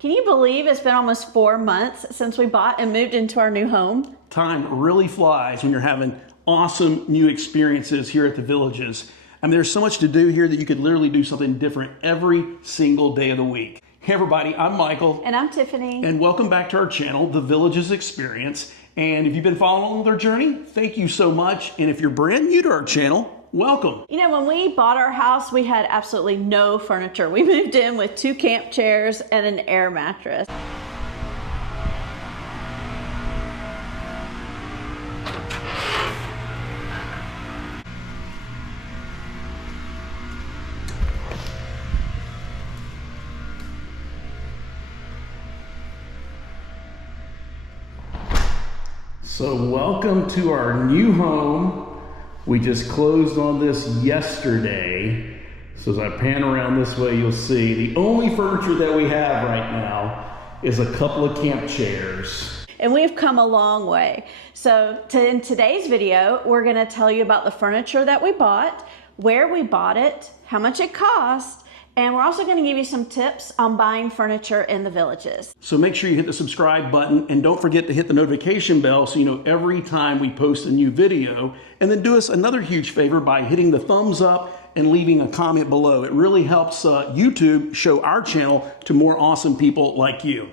Can you believe it's been almost 4 months since we bought and moved into our new home? Time really flies when you're having awesome new experiences here at the Villages. I mean, there's so much to do here that you could literally do something different every single day of the week. Hey everybody, I'm Michael. And I'm Tiffany. And welcome back to our channel, The Villages Experience. And if you've been following along with our journey, thank you so much. And if you're brand new to our channel, welcome. You know, when we bought our house, we had absolutely no furniture. We moved in with 2 camp chairs and an air mattress. So welcome to our new home. We just closed on this yesterday. So as I pan around this way, you'll see the only furniture that we have right now is a couple of camp chairs. And we've come a long way. So in today's video, we're gonna tell you about the furniture that we bought, where we bought it, how much it cost, and we're also gonna give you some tips on buying furniture in the Villages. So make sure you hit the subscribe button and don't forget to hit the notification bell so you know every time we post a new video. And then do us another huge favor by hitting the thumbs up and leaving a comment below. It really helps YouTube show our channel to more awesome people like you.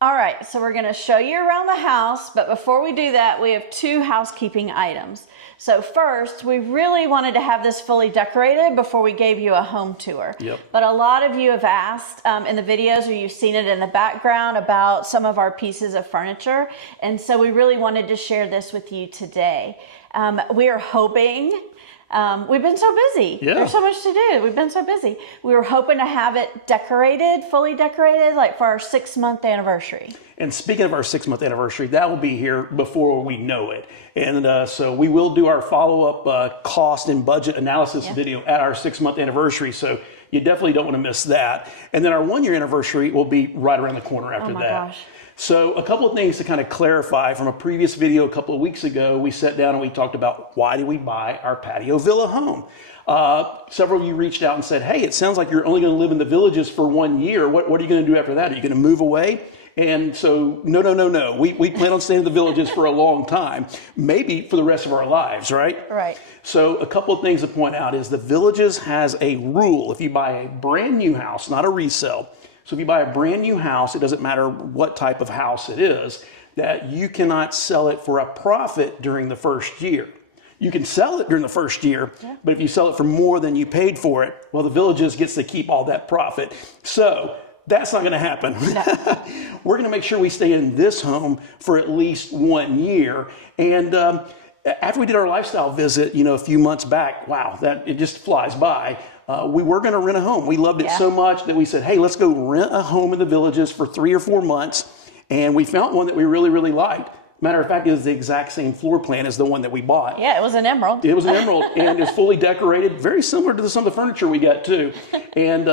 All right, so we're gonna show you around the house, but before we do that, we have 2 housekeeping items. So first, we really wanted to have this fully decorated before we gave you a home tour. Yep. But a lot of you have asked in the videos, or you've seen it in the background, about some of our pieces of furniture. And so we really wanted to share this with you today. We are hoping, we've been so busy. Yeah. There's so much to do. We've been so busy. We were hoping to have it decorated, fully decorated, like for our 6-month anniversary. And speaking of our 6-month anniversary, that will be here before we know it. And so we will do our follow-up cost and budget analysis video at our 6-month anniversary. So you definitely don't want to miss that. And then our 1-year anniversary will be right around the corner after that. Gosh. So a couple of things to kind of clarify from a previous video a couple of weeks ago. We sat down and we talked about why did we buy our patio villa home. Several of you reached out and said, hey, it sounds like you're only going to live in the Villages for 1 year. What are you going to do after that? Are you going to move away? And so, no. We plan on staying in the Villages for a long time, maybe for the rest of our lives, right? Right. So a couple of things to point out is the Villages has a rule. If you buy a brand new house, not a resale, so if you buy a brand new house, it doesn't matter what type of house it is, that you cannot sell it for a profit during the first year. You can sell it during the first year, but if you sell it for more than you paid for it, well, the Villages gets to keep all that profit. So that's not going to happen. No. We're going to make sure we stay in this home for at least 1 year. And after we did our lifestyle visit, a few months back, wow, it just flies by. We were going to rent a home. We loved it so much that we said, hey, let's go rent a home in the Villages for 3 or 4 months. And we found one that we really, really liked. Matter of fact, it was the exact same floor plan as the one that we bought. Yeah, it was an emerald. It was an emerald, and it's fully decorated, very similar to some of the furniture we got too. And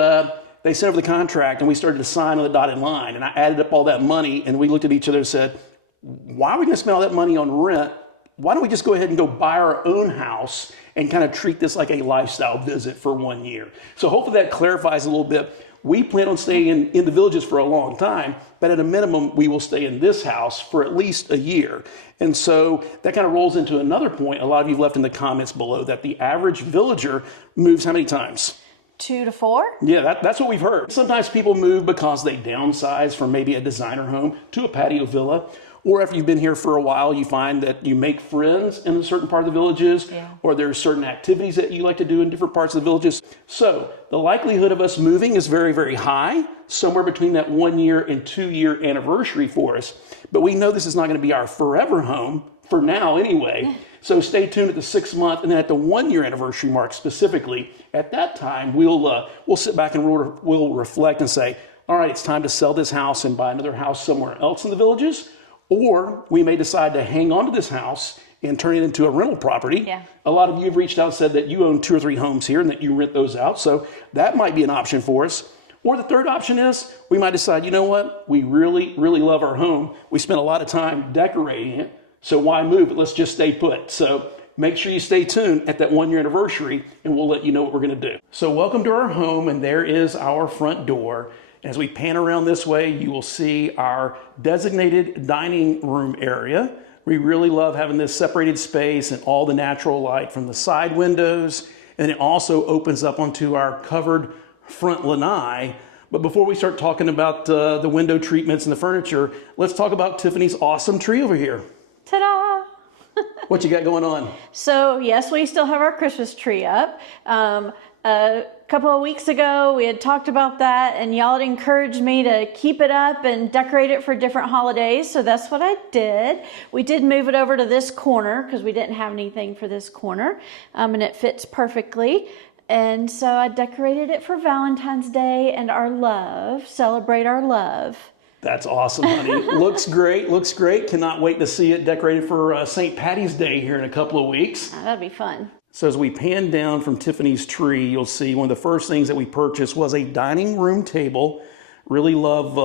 they sent over the contract, and we started to sign on the dotted line. And I added up all that money, and we looked at each other and said, why are we going to spend all that money on rent? Why don't we just go ahead and go buy our own house and kind of treat this like a lifestyle visit for 1 year? So hopefully that clarifies a little bit. We plan on staying in the Villages for a long time, but at a minimum, we will stay in this house for at least a year. And so that kind of rolls into another point. A lot of you left in the comments below that the average villager moves how many times? 2 to 4? Yeah, that's what we've heard. Sometimes people move because they downsize from maybe a designer home to a patio villa. Or if you've been here for a while, you find that you make friends in a certain part of the Villages, or there's certain activities that you like to do in different parts of the Villages. So the likelihood of us moving is very, very high, somewhere between that 1 year and 2-year anniversary for us. But we know this is not going to be our forever home, for now anyway. So stay tuned at the 6-month and then at the 1-year anniversary mark specifically. At that time, we'll sit back and we'll reflect and say, all right, it's time to sell this house and buy another house somewhere else in the Villages. Or we may decide to hang on to this house and turn it into a rental property. Yeah. A lot of you have reached out and said that you own 2 or 3 homes here and that you rent those out. So that might be an option for us. Or the third option is we might decide, you know what? We really, really love our home. We spent a lot of time decorating it. So why move it? Let's just stay put. So make sure you stay tuned at that 1-year anniversary and we'll let you know what we're going to do. So welcome to our home, and there is our front door. As we pan around this way, you will see our designated dining room area. We really love having this separated space and all the natural light from the side windows. And it also opens up onto our covered front lanai. But before we start talking about the window treatments and the furniture, let's talk about Tiffany's awesome tree over here. Ta-da! What you got going on? So yes, we still have our Christmas tree up. A couple of weeks ago, we had talked about that, and y'all had encouraged me to keep it up and decorate it for different holidays. So that's what I did. We did move it over to this corner because we didn't have anything for this corner, and it fits perfectly. And so I decorated it for Valentine's Day and our love, celebrate our love. That's awesome, honey. Looks great, looks great. Cannot wait to see it decorated for St. Patty's Day here in a couple of weeks. That'd be fun. So as we pan down from Tiffany's tree, you'll see one of the first things that we purchased was a dining room table. Really love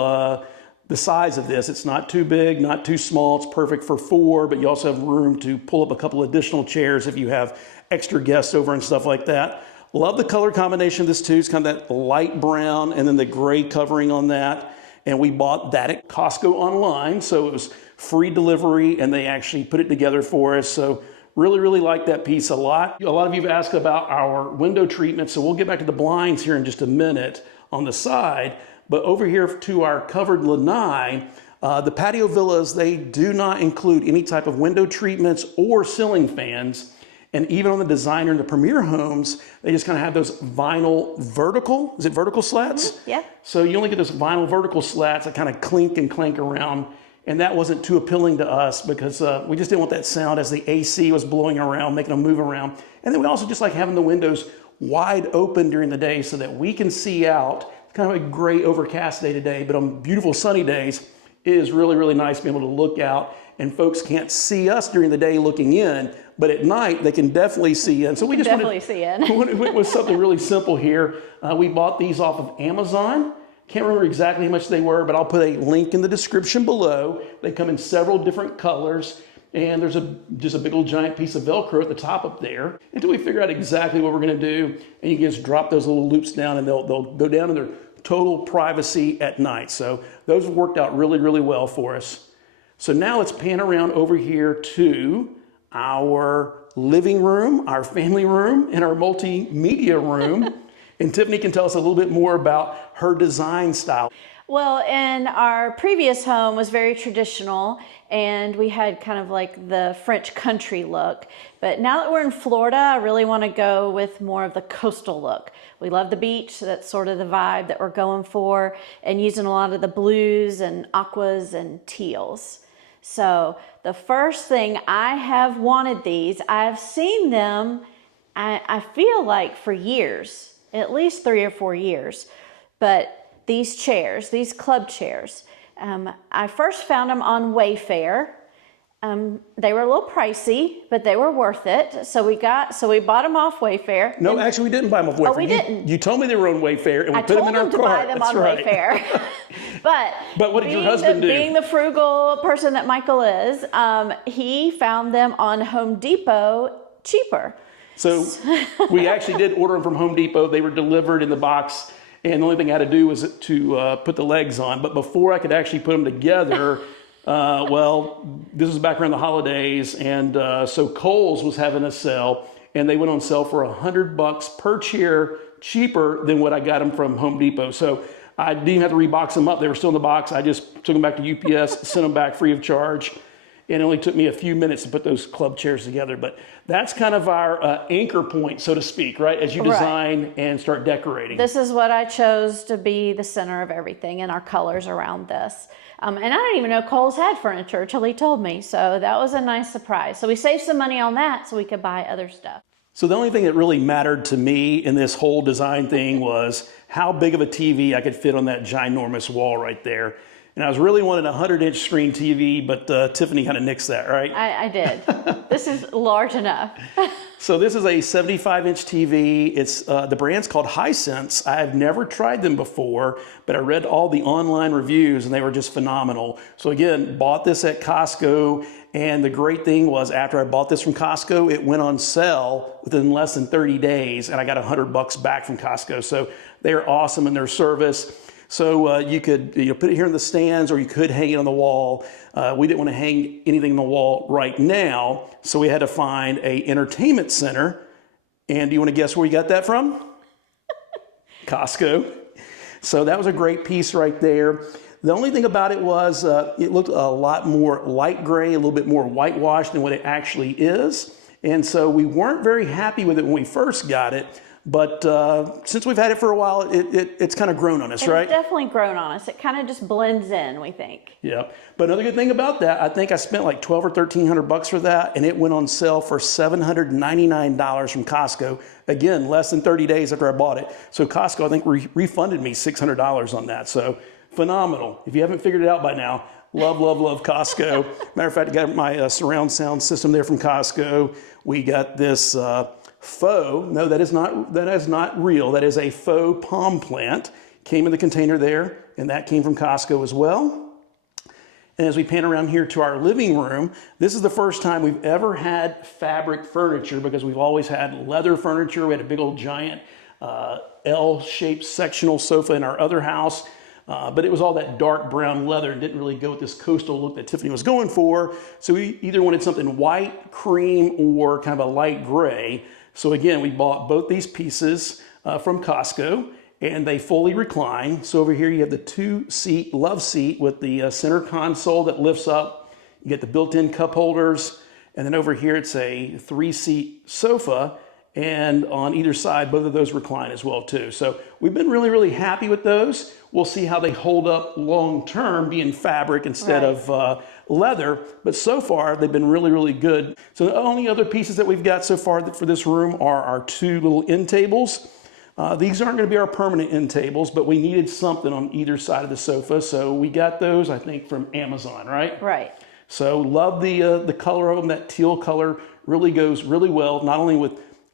the size of this. It's not too big, not too small. It's perfect for four, but you also have room to pull up a couple additional chairs if you have extra guests over and stuff like that. Love the color combination of this too. It's kind of that light brown and then the gray covering on that. And we bought that at Costco online, so it was free delivery, and they actually put it together for us. So really like that piece a lot. A lot of you have asked about our window treatment, so we'll get back to the blinds here in just a minute on the side. But over here to our covered lanai, the patio villas, they do not include any type of window treatments or ceiling fans. And even on the designer and the premier homes, they just kind of have those vinyl vertical, is it vertical slats? Mm-hmm. Yeah. So you only get those vinyl vertical slats that kind of clink and clank around. And that wasn't too appealing to us because we just didn't want that sound as the AC was blowing around, making them move around. And then we also just like having the windows wide open during the day so that we can see out. It's kind of a gray overcast day today, but on beautiful sunny days, it is really nice to be able to look out, and folks can't see us during the day looking in, but at night they can definitely see in. So we just went with something really simple here. We bought these off of Amazon. Can't remember exactly how much they were, but I'll put a link in the description below. They come in several different colors, and there's just a big old giant piece of Velcro at the top up there until we figure out exactly what we're going to do. And you can just drop those little loops down, and they'll go down in their total privacy at night. So those have worked out really well for us. So now let's pan around over here to our living room, our family room, and our multimedia room. And Tiffany can tell us a little bit more about her design style. Well, in our previous home was very traditional, and we had kind of like the French country look. But now that we're in Florida, I really want to go with more of the coastal look. We love the beach, so that's sort of the vibe that we're going for, and using a lot of the blues and aquas and teals. So the first thing, I have wanted these. I've seen them, I feel like for years, at least 3 or 4 years. But these chairs, these club chairs, I first found them on Wayfair. They were a little pricey, but they were worth it. So we bought them off Wayfair. No, actually we didn't buy them off Wayfair. Oh, we didn't. You told me they were on Wayfair, and we put them in our cart. I told them to buy them on Wayfair. But what did your husband do? Being the frugal person that Michael is, he found them on Home Depot cheaper. So we actually did order them from Home Depot. They were delivered in the box, and the only thing I had to do was to put the legs on. But before I could actually put them together, well, this was back around the holidays, and so Kohl's was having a sale, and they went on sale for $100 per chair, cheaper than what I got them from Home Depot. So I didn't even have to rebox them up. They were still in the box. I just took them back to UPS, sent them back free of charge. And it only took me a few minutes to put those club chairs together. But that's kind of our anchor point, so to speak, right? As you design and start decorating. This is what I chose to be the center of everything, and our colors around this. And I didn't even know Kohl's had furniture till he told me. So that was a nice surprise. So we saved some money on that so we could buy other stuff. So the only thing that really mattered to me in this whole design thing was how big of a TV I could fit on that ginormous wall right there. And I was really wanting a 100-inch screen TV, but Tiffany kind of nixed that, right? I did. This is large enough. So this is a 75-inch TV. It's the brand's called Hisense. I have never tried them before, but I read all the online reviews, and they were just phenomenal. So again, bought this at Costco, and the great thing was after I bought this from Costco, it went on sale within less than 30 days, and I got $100 back from Costco. So they're awesome in their service. So you could put it here in the stands, or you could hang it on the wall. We didn't want to hang anything on the wall right now, so we had to find a entertainment center. And do you want to guess where we got that from? Costco. So that was a great piece right there. The only thing about it was it looked a lot more light gray, a little bit more whitewashed than what it actually is. And so we weren't very happy with it when we first got it. But since we've had it for a while, it's kind of grown on us, right? It's definitely grown on us. It kind of just blends in, we think. Yeah. But another good thing about that, I think I spent like $1,200 or $1,300 for that, and it went on sale for $799 from Costco. Again, less than 30 days after I bought it. So Costco, I think, refunded me $600 on that. So phenomenal. If you haven't figured it out by now, love, love, love Costco. Matter of fact, I got my surround sound system there from Costco. We got this faux, no, that is not real. That is a faux palm plant. Came in the container there, and that came from Costco as well. And as we pan around here to our living room, this is the first time we've ever had fabric furniture, because we've always had leather furniture. We had a big old giant L-shaped sectional sofa in our other house. But it was all that dark brown leather and didn't really go with this coastal look that Tiffany was going for. So we either wanted something white, cream, or kind of a light gray. So again, we bought both these pieces from Costco, and they fully recline. So over here you have the 2-seat love seat with the center console that lifts up. You get the built-in cup holders. And then over here it's a 3-seat sofa. And on either side, both of those recline as well too. So we've been really, really happy with those. We'll see how they hold up long term, being fabric instead of leather. But so far, they've been really, really good. So the only other pieces that we've got so far for this room are our 2 little end tables. These aren't going to be our permanent end tables, but we needed something on either side of the sofa. So we got those, I think, from Amazon, right? Right. So love the color of them. That teal color really goes really well, not only with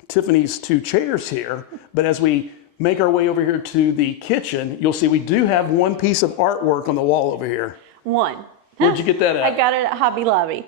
Tiffany's 2 chairs here, but as we make our way over here to the kitchen, you'll see we do have one piece of artwork on the wall over here. One. Where'd you get that at? I got it at Hobby Lobby.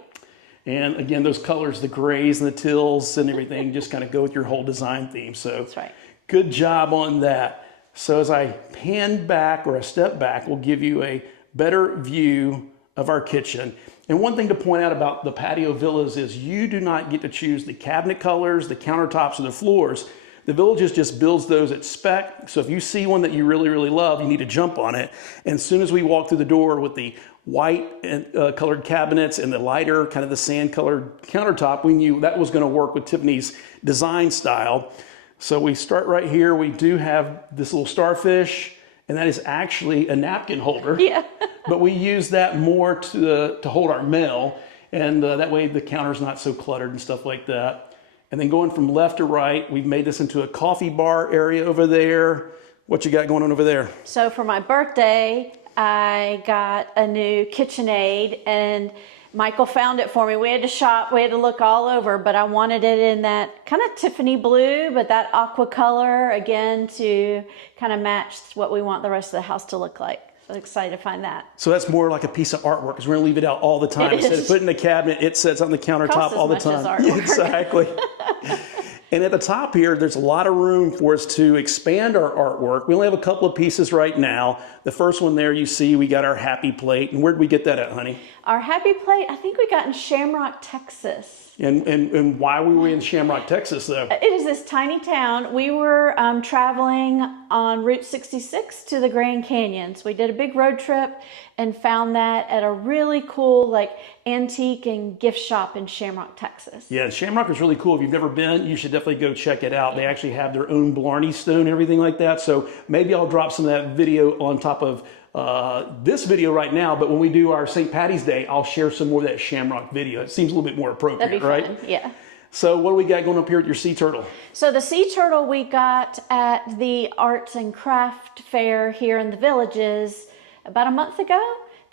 And again, those colors, the grays and the teals and everything, just kind of go with your whole design theme. So That's right. Good job on that. So as I pan back, or I step back, we'll give you a better view of our kitchen. And one thing to point out about the patio villas is you do not get to choose the cabinet colors, the countertops, or the floors. The Villages just builds those at spec. So if you see one that you really, really love, you need to jump on it. And as soon as we walk through the door with the white and colored cabinets and the lighter, kind of the sand colored countertop, we knew that was going to work with Tiffany's design style. So we start right here. We do have this little starfish, and that is actually a napkin holder. Yeah. But we use that more to hold our mail, and that way the counter's not so cluttered and stuff like that. And then going from left to right, we've made this into a coffee bar area over there. What you got going on over there? So for my birthday, I got a new KitchenAid, and Michael found it for me. We had to shop, we had to look all over, but I wanted it in that kind of Tiffany blue, but that aqua color, again, to kind of match what we want the rest of the house to look like. So excited to find that. So that's more like a piece of artwork, because we're going to leave it out all the time. Instead of putting in the cabinet, it sits on the countertop all the time. Exactly. And at the top here, there's a lot of room for us to expand our artwork. We only have a couple of pieces right now. The first one there, you see, we got our happy plate. And where'd we get that at, honey? Our happy plate, I think we got in Shamrock, Texas. And why were we in Shamrock, Texas, though? It is this tiny town. We were traveling on Route 66 to the Grand Canyon. So we did a big road trip and found that at a really cool, like, antique and gift shop in Shamrock, Texas. Yeah, Shamrock is really cool. If you've never been, you should definitely go check it out. They actually have their own Blarney Stone and everything like that. So maybe I'll drop some of that video on top of this video right now, but when we do our St. Patty's Day, I'll share some more of that Shamrock video. It seems a little bit more appropriate, That'd be right? fun. Yeah. So what do we got going up here with your sea turtle? So the sea turtle we got at the Arts and Craft Fair here in the Villages about a month ago.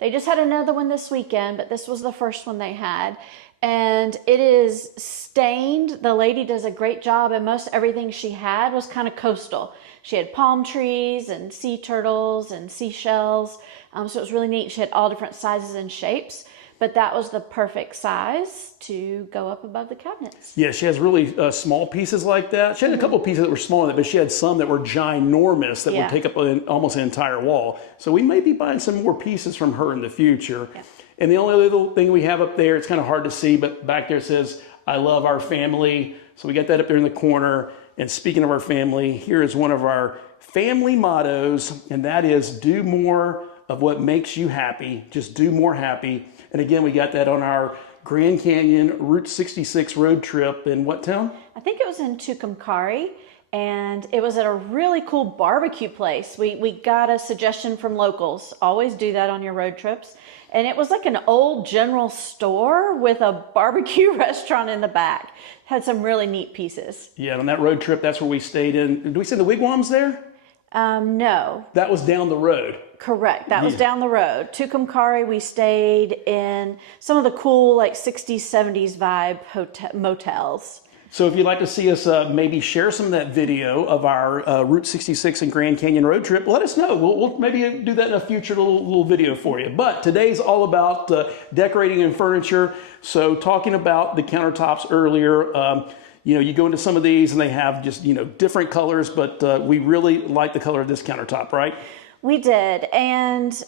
They just had another one this weekend, but this was the first one they had. And it is stained. The lady does a great job, and most everything she had was kind of coastal. She had palm trees and sea turtles and seashells. So it was really neat. She had all different sizes and shapes. but that was the perfect size to go up above the cabinets. Yeah, she has really small pieces like that. She had a couple pieces that were smaller, but she had some that were ginormous that would take up almost an entire wall. So we may be buying some more pieces from her in the future. Yeah. And the only little thing we have up there, it's kind of hard to see, but back there it says, "I love our family." So we got that up there in the corner. And speaking of our family, here is one of our family mottos, and that is do more of what makes you happy. Just do more happy. And again, we got that on our Grand Canyon Route 66 road trip in what town? I think it was in Tucumcari, and it was at a really cool barbecue place. We got a suggestion from locals. Always do that on your road trips. And it was like an old general store with a barbecue restaurant in the back. Had some really neat pieces. Yeah, on that road trip, that's where we stayed in. Did we say the wigwams there? No. That was down the road. Correct. That was down the road. Tucumcari, we stayed in some of the cool like 60s, 70s vibe motels. So if you'd like to see us maybe share some of that video of our Route 66 and Grand Canyon road trip, let us know. We'll maybe do that in a future little video for you. But today's all about decorating and furniture. So talking about the countertops earlier, you go into some of these and they have just, different colors, but we really like the color of this countertop, right? We did. And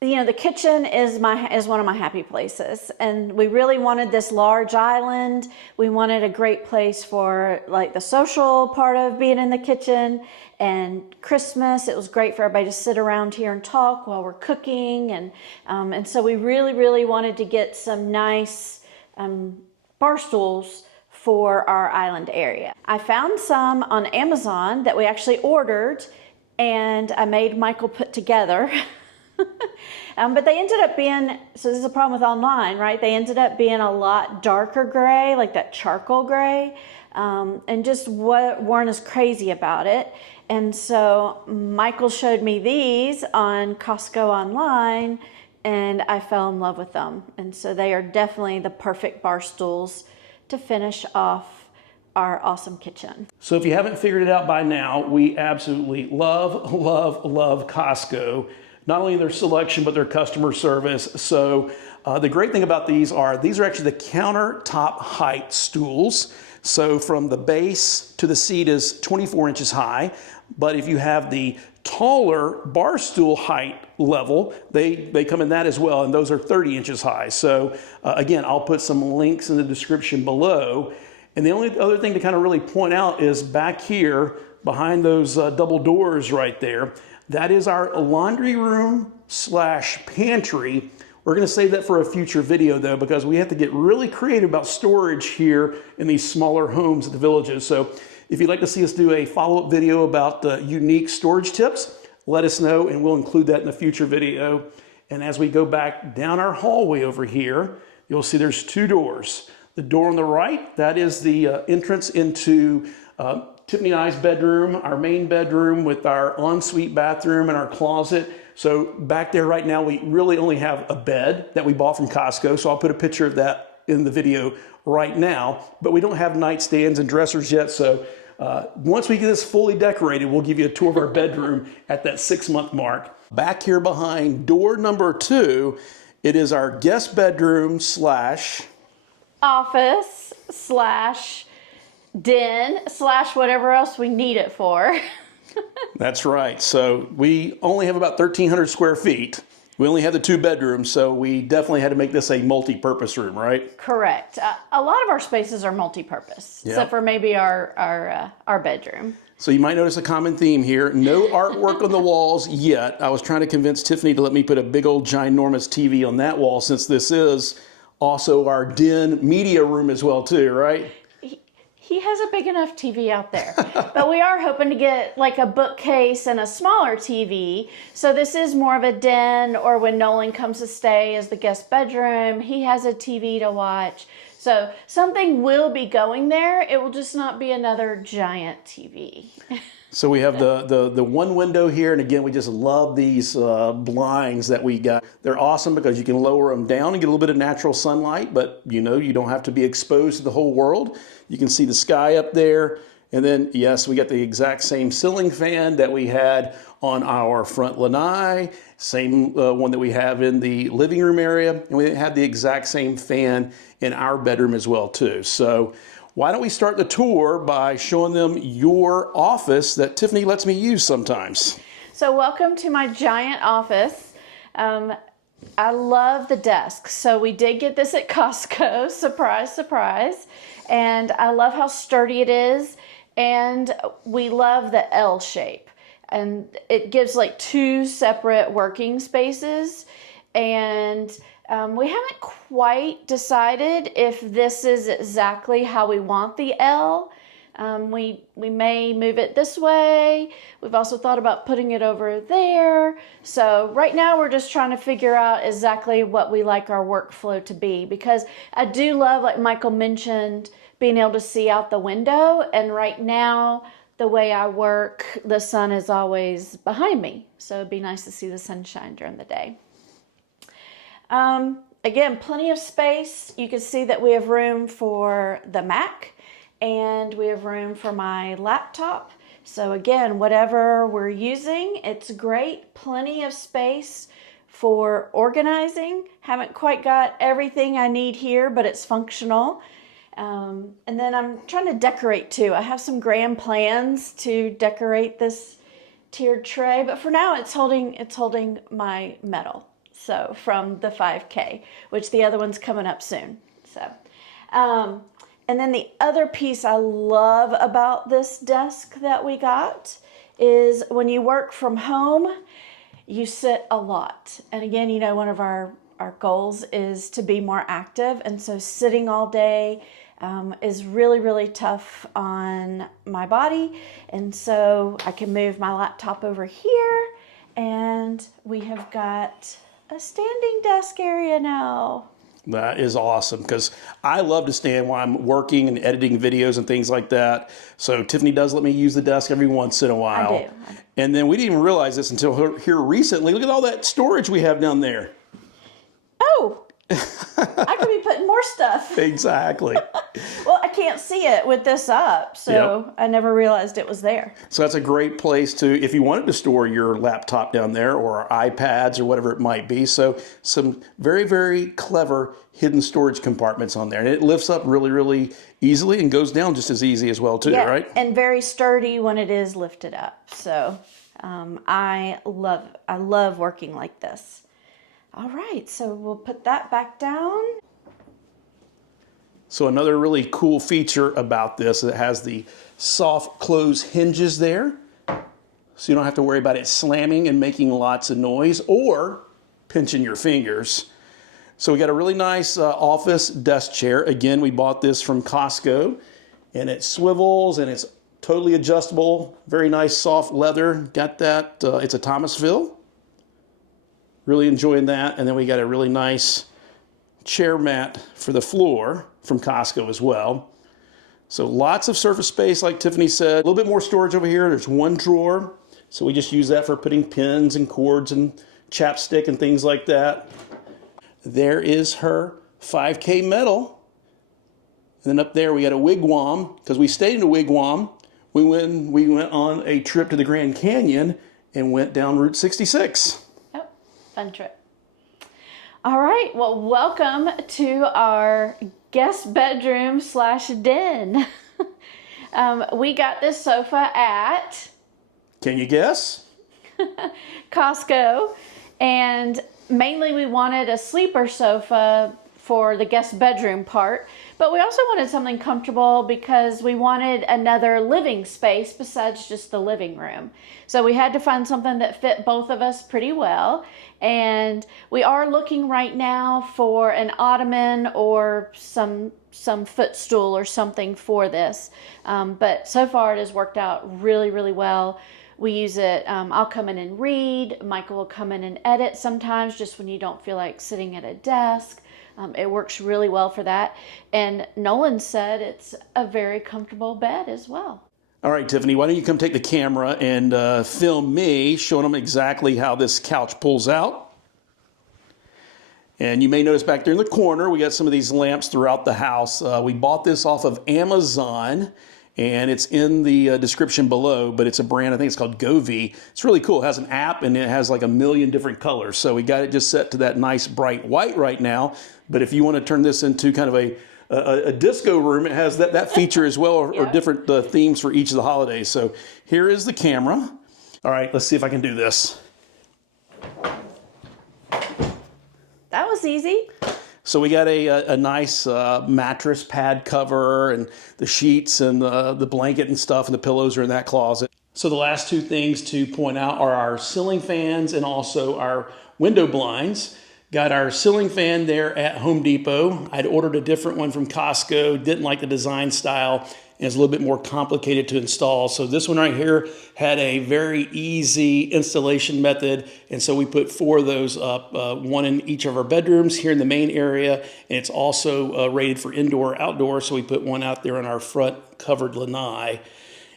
the kitchen is one of my happy places, and we really wanted this large island. We wanted a great place for like the social part of being in the kitchen, and Christmas. It was great for everybody to sit around here and talk while we're cooking, and so we really wanted to get some nice bar stools for our island area. I found some on Amazon that we actually ordered, and I made Michael put together. But they ended up being, so this is a problem with online, right? They ended up being a lot darker gray, like that charcoal gray, and just weren't as crazy about it. And so Michael showed me these on Costco online, and I fell in love with them. And so they are definitely the perfect bar stools to finish off our awesome kitchen. So if you haven't figured it out by now, we absolutely love Costco. Not only their selection, but their customer service. So the great thing about these are actually the countertop height stools. So from the base to the seat is 24 inches high. But if you have the taller bar stool height level, they come in that as well, and those are 30 inches high. So again, I'll put some links in the description below. And the only other thing to kind of really point out is back here behind those double doors right there, that is our laundry room / pantry. We're going to save that for a future video though, because we have to get really creative about storage here in these smaller homes at the villages. So if you'd like to see us do a follow-up video about unique storage tips, let us know and we'll include that in a future video. And as we go back down our hallway over here, you'll see there's two doors. The door on the right, that is the entrance into Tiffany and I's bedroom, our main bedroom with our ensuite bathroom and our closet. So back there right now, we really only have a bed that we bought from Costco. So I'll put a picture of that in the video right now, but we don't have nightstands and dressers yet. So once we get this fully decorated, we'll give you a tour of our bedroom at that 6-month mark. Back here behind door number 2, it is our guest bedroom / office / den / whatever else we need it for. That's right. So we only have about 1,300 square feet. We only have the 2 bedrooms, so we definitely had to make this a multi-purpose room, right? Correct. A lot of our spaces are multi-purpose, except for maybe our bedroom. So you might notice a common theme here. No artwork on the walls yet. I was trying to convince Tiffany to let me put a big old ginormous TV on that wall, since this is also our den media room as well too, right? He has a big enough TV out there, but we are hoping to get like a bookcase and a smaller TV. So this is more of a den, or when Nolan comes to stay as the guest bedroom, he has a TV to watch. So something will be going there. It will just not be another giant TV. So we have the one window here, and again, we just love these blinds that we got. They're awesome because you can lower them down and get a little bit of natural sunlight, but you don't have to be exposed to the whole world. You can see the sky up there, And then, yes, we got the exact same ceiling fan that we had on our front lanai, same one that we have in the living room area, and we had the exact same fan in our bedroom as well too. So why don't we start the tour by showing them your office that Tiffany lets me use sometimes. So welcome to my giant office. I love the desk. So we did get this at Costco, surprise, surprise. And I love how sturdy it is. And we love the L shape. And it gives like 2 separate working spaces. And we haven't quite decided if this is exactly how we want the L. We may move it this way. We've also thought about putting it over there. So right now we're just trying to figure out exactly what we like our workflow to be, because I do love, like Michael mentioned, being able to see out the window. And right now, the way I work, the sun is always behind me. So it'd be nice to see the sunshine during the day. Again, plenty of space. You can see that we have room for the Mac and we have room for my laptop. So again, whatever we're using, it's great. Plenty of space for organizing. Haven't quite got everything I need here, but it's functional. And then I'm trying to decorate too. I have some grand plans to decorate this tiered tray, but for now it's holding my medal. So from the 5K, which the other one's coming up soon. So, and then the other piece I love about this desk that we got is when you work from home, you sit a lot. And again, you know, one of our goals is to be more active. And so sitting all day is really, really tough on my body. And so I can move my laptop over here and we have got a standing desk area now. That is awesome, because I love to stand while I'm working and editing videos and things like that. So Tiffany does let me use the desk every once in a while. I do. And then we didn't even realize this until here recently. Look at all that storage we have down there. Oh, I could be putting more stuff. Exactly. Well, I can't see it with this up, so yep. I never realized it was there. So that's a great place to, if you wanted to store your laptop down there or iPads or whatever it might be. So some very, very clever hidden storage compartments on there. And it lifts up really, really easily and goes down just as easy as well too, yeah, right? And very sturdy when it is lifted up. So I love working like this. All right, so we'll put that back down. So another really cool feature about this, it has the soft close hinges there. So you don't have to worry about it slamming and making lots of noise or pinching your fingers. So we got a really nice office desk chair. Again, we bought this from Costco, and it swivels and it's totally adjustable. Very nice soft leather. Got that, it's a Thomasville. Really enjoying that. And then we got a really nice chair mat for the floor from Costco as well. So lots of surface space, like Tiffany said. A little bit more storage over here. There's one drawer. So we just use that for putting pins and cords and chapstick and things like that. There is her 5K medal. And then up there we got a wigwam, because we stayed in a wigwam. We went on a trip to the Grand Canyon and went down Route 66. Fun trip. All right, well, welcome to our guest bedroom / den. We got this sofa at... Can you guess? Costco, and mainly we wanted a sleeper sofa for the guest bedroom part, but we also wanted something comfortable because we wanted another living space besides just the living room. So we had to find something that fit both of us pretty well. And we are looking right now for an ottoman or some footstool or something for this. But so far it has worked out really, really well. We use it, I'll come in and read. Michael will come in and edit sometimes, just when you don't feel like sitting at a desk. It works really well for that. And Nolan said it's a very comfortable bed as well. All right, Tiffany, why don't you come take the camera and film me showing them exactly how this couch pulls out. And you may notice back there in the corner, we got some of these lamps throughout the house. We bought this off of Amazon, and it's in the description below, but it's a brand, I think it's called Govee. It's really cool. It has an app and it has like a million different colors. So we got it just set to that nice bright white right now. But if you want to turn this into kind of a disco room, it has that feature as well, or different themes for each of the holidays. So here is the camera. All right, let's see if I can do this. That was easy. So we got a nice mattress pad cover, and the sheets and the blanket and stuff, and the pillows are in that closet. So the last two things to point out are our ceiling fans and also our window blinds. Got our ceiling fan there at Home Depot. I'd ordered a different one from Costco, didn't like the design style, and it's a little bit more complicated to install. So this one right here had a very easy installation method, and so we put 4 of those up, one in each of our bedrooms here in the main area, and it's also rated for indoor, outdoor, so we put one out there on our front covered lanai.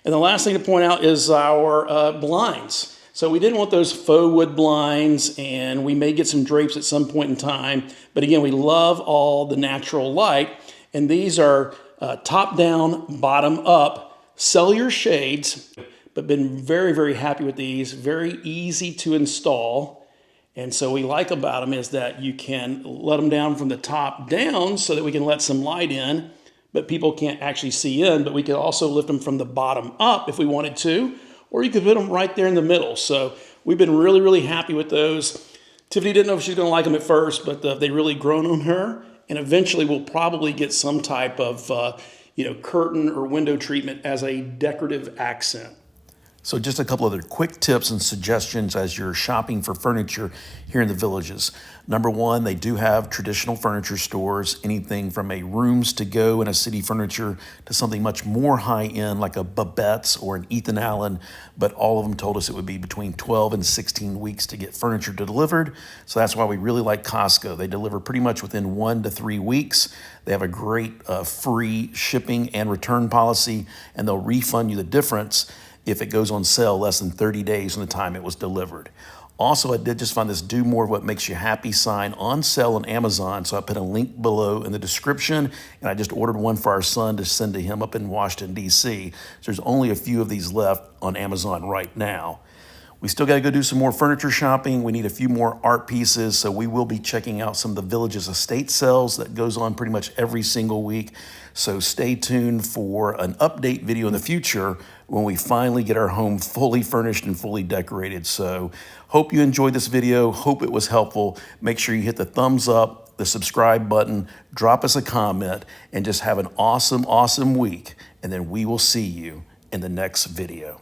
And the last thing to point out is our blinds. So we didn't want those faux wood blinds, and we may get some drapes at some point in time. But again, we love all the natural light, and these are top down, bottom up, cellular shades, but been very, very happy with these. Very easy to install. And so what we like about them is that you can let them down from the top down so that we can let some light in, but people can't actually see in. But we could also lift them from the bottom up if we wanted to, or you could put them right there in the middle. So we've been really, really happy with those. Tiffany didn't know if she was going to like them at first, but they really grown on her. And eventually we'll probably get some type of curtain or window treatment as a decorative accent. So just a couple other quick tips and suggestions as you're shopping for furniture here in the Villages. Number one, they do have traditional furniture stores, anything from a rooms to go and a city furniture to something much more high end like a Babette's or an Ethan Allen, but all of them told us it would be between 12 and 16 weeks to get furniture delivered. So that's why we really like Costco. They deliver pretty much within 1 to 3 weeks. They have a great free shipping and return policy, and they'll refund you the difference if it goes on sale less than 30 days from the time it was delivered. Also, I did just find this Do More What Makes You Happy sign on sale on Amazon, so I put a link below in the description, and I just ordered one for our son to send to him up in Washington, D.C. So there's only a few of these left on Amazon right now. We still got to go do some more furniture shopping. We need a few more art pieces, so we will be checking out some of the Villages estate sales that goes on pretty much every single week. So stay tuned for an update video in the future when we finally get our home fully furnished and fully decorated. So hope you enjoyed this video. Hope it was helpful. Make sure you hit the thumbs up, the subscribe button, drop us a comment, and just have an awesome, awesome week. And then we will see you in the next video.